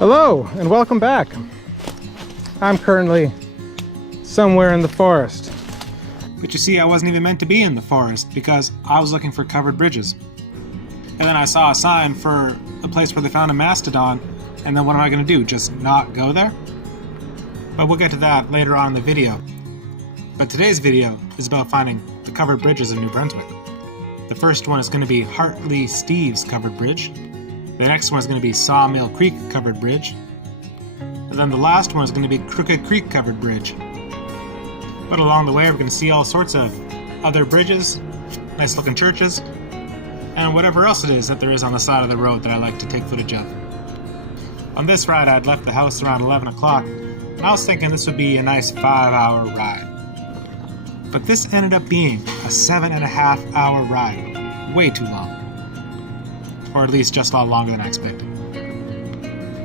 Hello and welcome back. I'm currently somewhere in the forest. But you see, I wasn't even meant to be in the forest because I was looking for covered bridges. And then I saw a sign for a place where they found a mastodon, and then what am I going to do? Just not go there? But we'll get to that later on in the video. But today's video is about finding the covered bridges of New Brunswick. The first one is going to be Hartley Steeves covered bridge. The next one is going to be Sawmill Creek covered bridge. And then the last one is going to be Crooked Creek covered bridge. But along the way we're going to see all sorts of other bridges, nice looking churches, and whatever else it is that there is on the side of the road that I like to take footage of. On this ride I'd left the house around 11 o'clock, and I was thinking this would be a nice 5-hour ride. But this ended up being a 7.5-hour ride. Way too long. Or at least just a lot longer than I expected.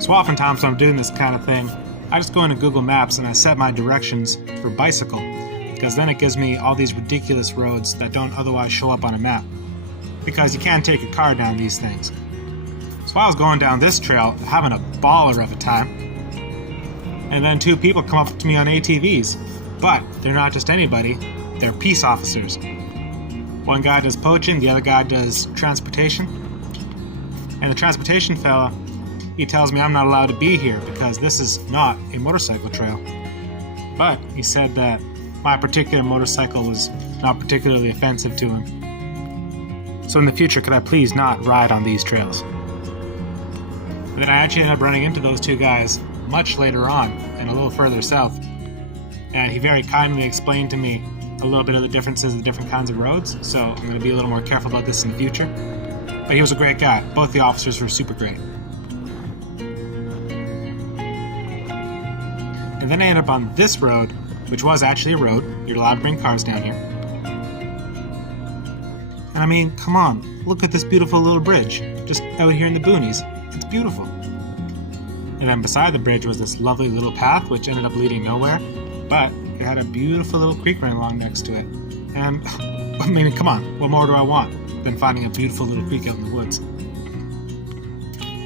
So oftentimes when I'm doing this kind of thing, I just go into Google Maps and I set my directions for bicycle, because then it gives me all these ridiculous roads that don't otherwise show up on a map, because you can't take a car down these things. So I was going down this trail having a baller of a time, and then two people come up to me on ATVs, but they're not just anybody, they're peace officers. One guy does poaching, the other guy does transportation. And the transportation fella, he tells me I'm not allowed to be here because this is not a motorcycle trail. But he said that my particular motorcycle was not particularly offensive to him. So in the future, could I please not ride on these trails? And then I actually ended up running into those two guys much later on and a little further south. And he very kindly explained to me a little bit of the differences of the different kinds of roads. So I'm going to be a little more careful about this in the future. But he was a great guy. Both the officers were super great. And then I ended up on this road, which was actually a road. You're allowed to bring cars down here. And I mean, come on, look at this beautiful little bridge, just out here in the boonies. It's beautiful. And then beside the bridge was this lovely little path, which ended up leading nowhere, but it had a beautiful little creek running along next to it. And, I mean, come on, what more do I want than finding a beautiful little creek out in the woods?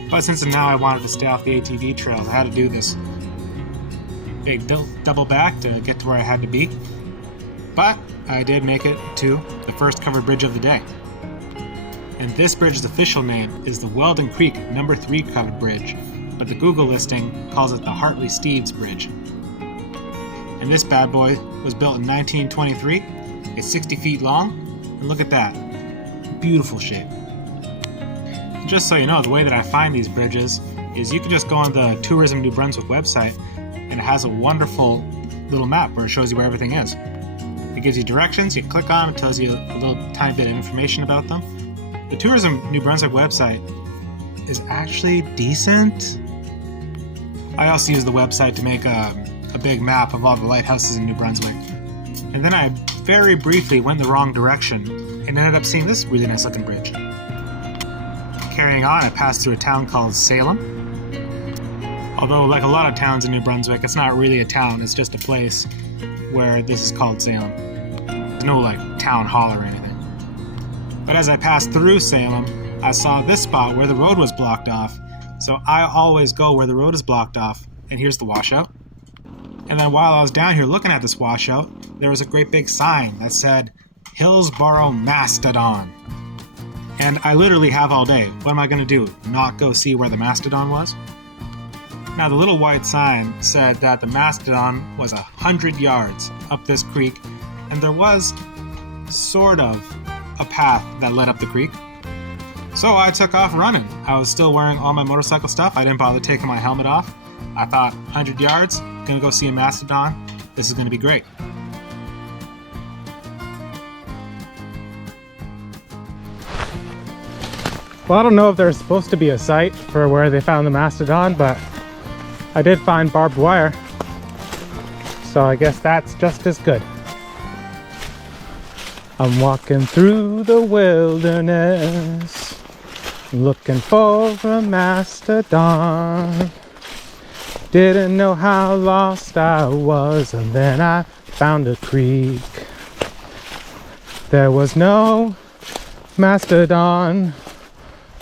But since now I wanted to stay off the ATV trails, I had to do this big double back to get to where I had to be. But I did make it to the first covered bridge of the day. And this bridge's official name is the Weldon Creek No. 3 covered bridge, but the Google listing calls it the Hartley Steeves Bridge. And this bad boy was built in 1923. It's 60 feet long, and look at that. Beautiful shape. And just so you know, the way that I find these bridges is you can just go on the Tourism New Brunswick website, and it has a wonderful little map where it shows you where everything is. It gives you directions, you click on them, it tells you a little tiny bit of information about them. The Tourism New Brunswick website is actually decent. I also use the website to make a big map of all the lighthouses in New Brunswick. And then I very briefly went the wrong direction and ended up seeing this really nice looking bridge. Carrying on, I passed through a town called Salem. Although, like a lot of towns in New Brunswick, it's not really a town, it's just a place where this is called Salem. There's no, like, town hall or anything. But as I passed through Salem, I saw this spot where the road was blocked off. So I always go where the road is blocked off, and here's the washout. And then while I was down here looking at this washout, there was a great big sign that said, Hillsboro Mastodon. And I literally have all day. What am I going to do? Not go see where the mastodon was? Now, the little white sign said that the mastodon was 100 yards up this creek, and there was sort of a path that led up the creek. So I took off running. I was still wearing all my motorcycle stuff. I didn't bother taking my helmet off. I thought, 100 yards, gonna go see a mastodon. This is gonna be great. Well, I don't know if there's supposed to be a site for where they found the mastodon, but I did find barbed wire, so I guess that's just as good. I'm walking through the wilderness, looking for a mastodon. Didn't know how lost I was, and then I found a creek. There was no mastodon,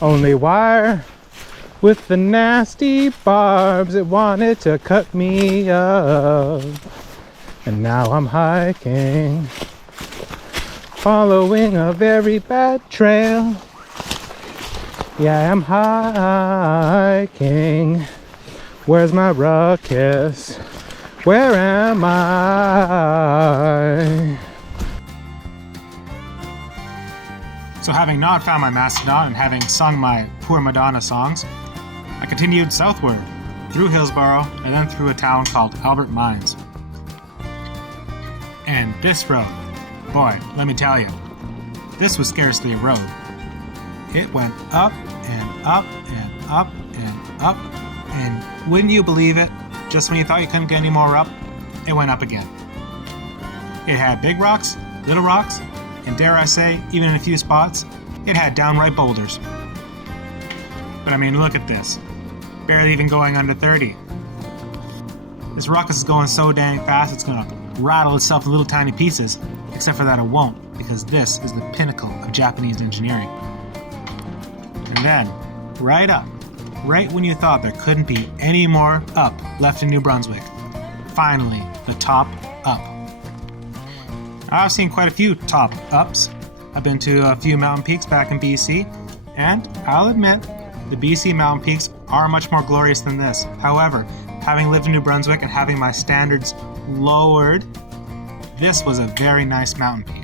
only wire with the nasty barbs. It wanted to cut me up. And now I'm hiking, following a very bad trail. Yeah, I'm hiking. Where's my ruckus? Where am I? So having not found my mastodon and having sung my Poor Madonna songs, I continued southward through Hillsborough and then through a town called Albert Mines. And this road, boy, let me tell you, this was scarcely a road. It went up and up and up and up, and wouldn't you believe it, just when you thought you couldn't get any more up, it went up again. It had big rocks, little rocks, and dare I say, even in a few spots, it had downright boulders. But I mean, look at this. Barely even going under 30. This ruckus is going so dang fast, it's gonna rattle itself in little tiny pieces, except for that it won't, because this is the pinnacle of Japanese engineering. And then, right up, right when you thought there couldn't be any more up left in New Brunswick, finally, the top up. I've seen quite a few top ups. I've been to a few mountain peaks back in BC, and I'll admit, the BC mountain peaks are much more glorious than this. However, having lived in New Brunswick and having my standards lowered, this was a very nice mountain peak.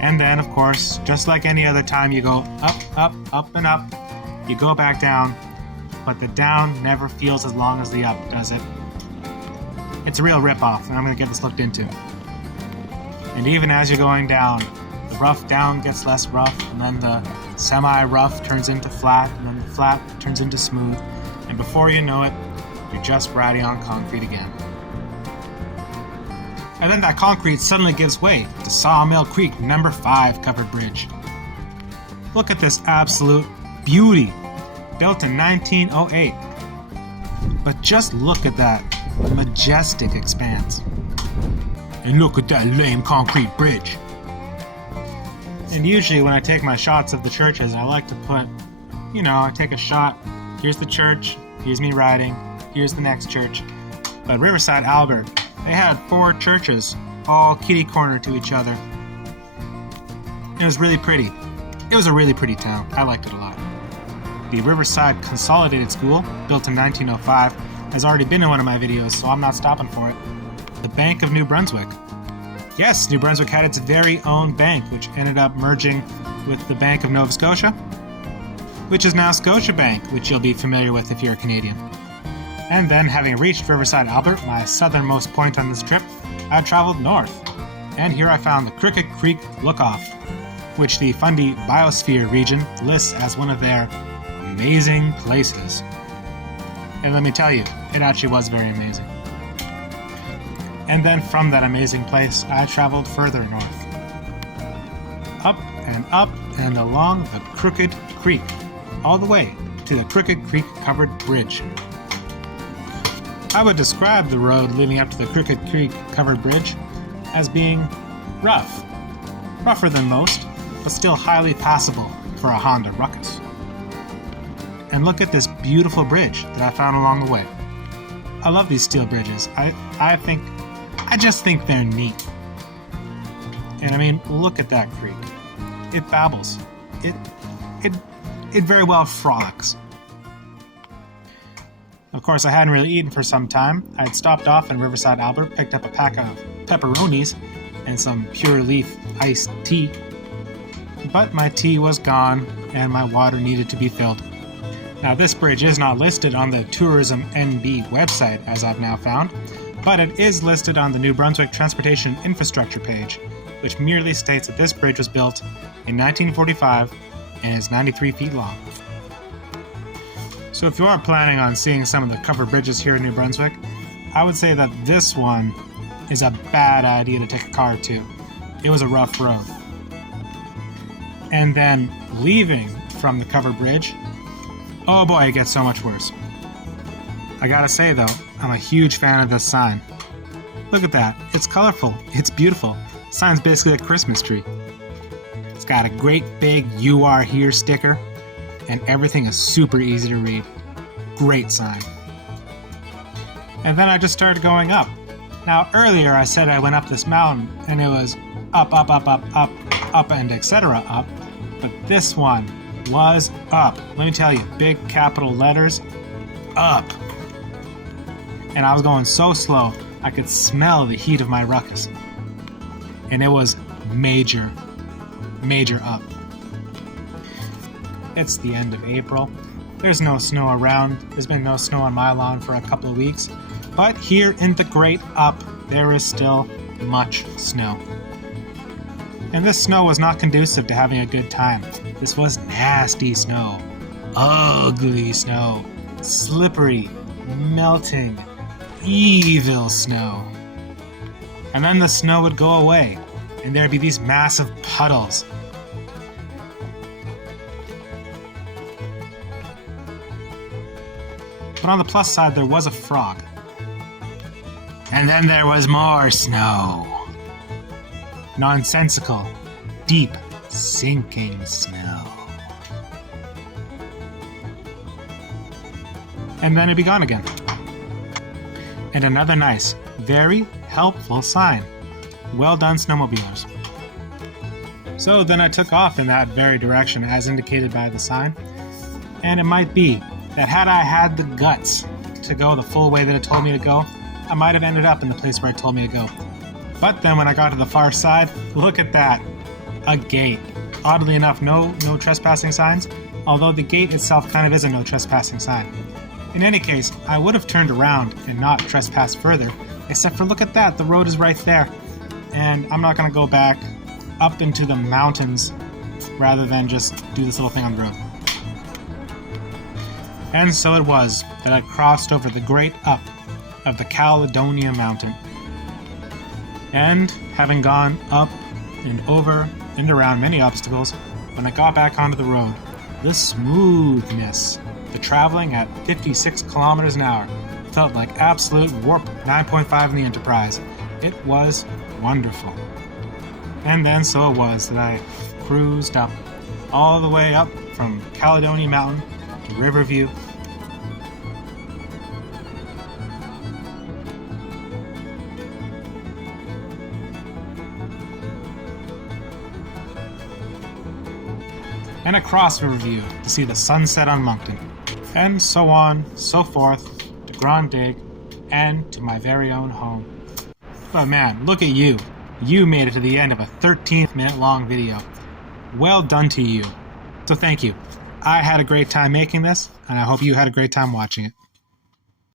And then, of course, just like any other time, you go up, up, up, and up. You go back down, but the down never feels as long as the up, does it? It's a real rip-off, and I'm going to get this looked into. And even as you're going down, the rough down gets less rough, and then the semi-rough turns into flat, and then the flat turns into smooth, and before you know it, you're just riding on concrete again. And then that concrete suddenly gives way to Sawmill Creek number 5 covered bridge. Look at this absolute beauty, built in 1908. But just look at that majestic expanse. And look at that lame concrete bridge. And usually when I take my shots of the churches, I like to put, I take a shot, here's the church, here's me riding, here's the next church. But Riverside, Albert, they had 4 churches, all kitty corner to each other. It was really pretty. It was a really pretty town. I liked it a lot. The Riverside Consolidated School, built in 1905, has already been in one of my videos, so I'm not stopping for it. The Bank of New Brunswick. Yes, New Brunswick had its very own bank, which ended up merging with the Bank of Nova Scotia, which is now Scotiabank, which you'll be familiar with if you're a Canadian. And then, having reached Riverside, Albert, my southernmost point on this trip, I traveled north. And here I found the Crooked Creek Lookoff, which the Fundy Biosphere region lists as one of their amazing places. And let me tell you, it actually was very amazing. And then from that amazing place, I traveled further north. Up and along the Crooked Creek, all the way to the Crooked Creek Covered Bridge. I would describe the road leading up to the Crooked Creek Covered Bridge as being rough. Rougher than most, but still highly passable for a Honda Ruckus. And look at this beautiful bridge that I found along the way. I love these steel bridges. I just think they're neat. And I mean, look at that creek. It babbles. It very well frolics. Of course, I hadn't really eaten for some time. I had stopped off in Riverside, Albert, picked up a pack of pepperonis and some pure leaf iced tea. But my tea was gone and my water needed to be filled. Now, this bridge is not listed on the Tourism NB website, as I've now found, but it is listed on the New Brunswick Transportation Infrastructure page, which merely states that this bridge was built in 1945 and is 93 feet long. So if you are planning on seeing some of the covered bridges here in New Brunswick, I would say that this one is a bad idea to take a car to. It was a rough road. And then leaving from the covered bridge, oh boy, it gets so much worse. I gotta say though, I'm a huge fan of this sign. Look at that, it's colorful, it's beautiful. The sign's basically a Christmas tree. It's got a great big "You Are Here" sticker. and everything is super easy to read. Great sign. And then I just started going up. Now earlier I said I went up this mountain and it was up, up, up, up, up, up, and etc. up. But this one was up. Let me tell you, big capital letters, up. And I was going so slow, I could smell the heat of my ruckus. And it was major, major up. It's the end of April. There's no snow around. There's been no snow on my lawn for a couple of weeks. But here in the Great Up, there is still much snow. And this snow was not conducive to having a good time. This was nasty snow, ugly snow, slippery, melting, evil snow. And then the snow would go away, and there'd be these massive puddles. But on the plus side, there was a frog. And then there was more snow. Nonsensical, deep, sinking snow. And then it'd be gone again. And another nice, very helpful sign. Well done, snowmobilers. So then I took off in that very direction as indicated by the sign. And it might be that had I had the guts to go the full way that it told me to go, I might have ended up in the place where it told me to go. But then when I got to the far side, look at that. A gate. Oddly enough, no trespassing signs, although the gate itself kind of is a no trespassing sign. In any case, I would have turned around and not trespassed further, except for look at that, the road is right there. And I'm not going to go back up into the mountains rather than just do this little thing on the road. And so it was that I crossed over the Great Up of the Caledonia Mountain. And having gone up and over and around many obstacles, when I got back onto the road, the smoothness, the traveling at 56 kilometers an hour, felt like absolute warp 9.5 in the Enterprise. It was wonderful. And then so it was that I cruised up, all the way up from Caledonia Mountain to Riverview. And across Riverview to see the sunset on Moncton. And so on, so forth, to Grand Dig, and to my very own home. But man, look at you. You made it to the end of a 13-minute long video. Well done to you. So thank you. I had a great time making this, and I hope you had a great time watching it.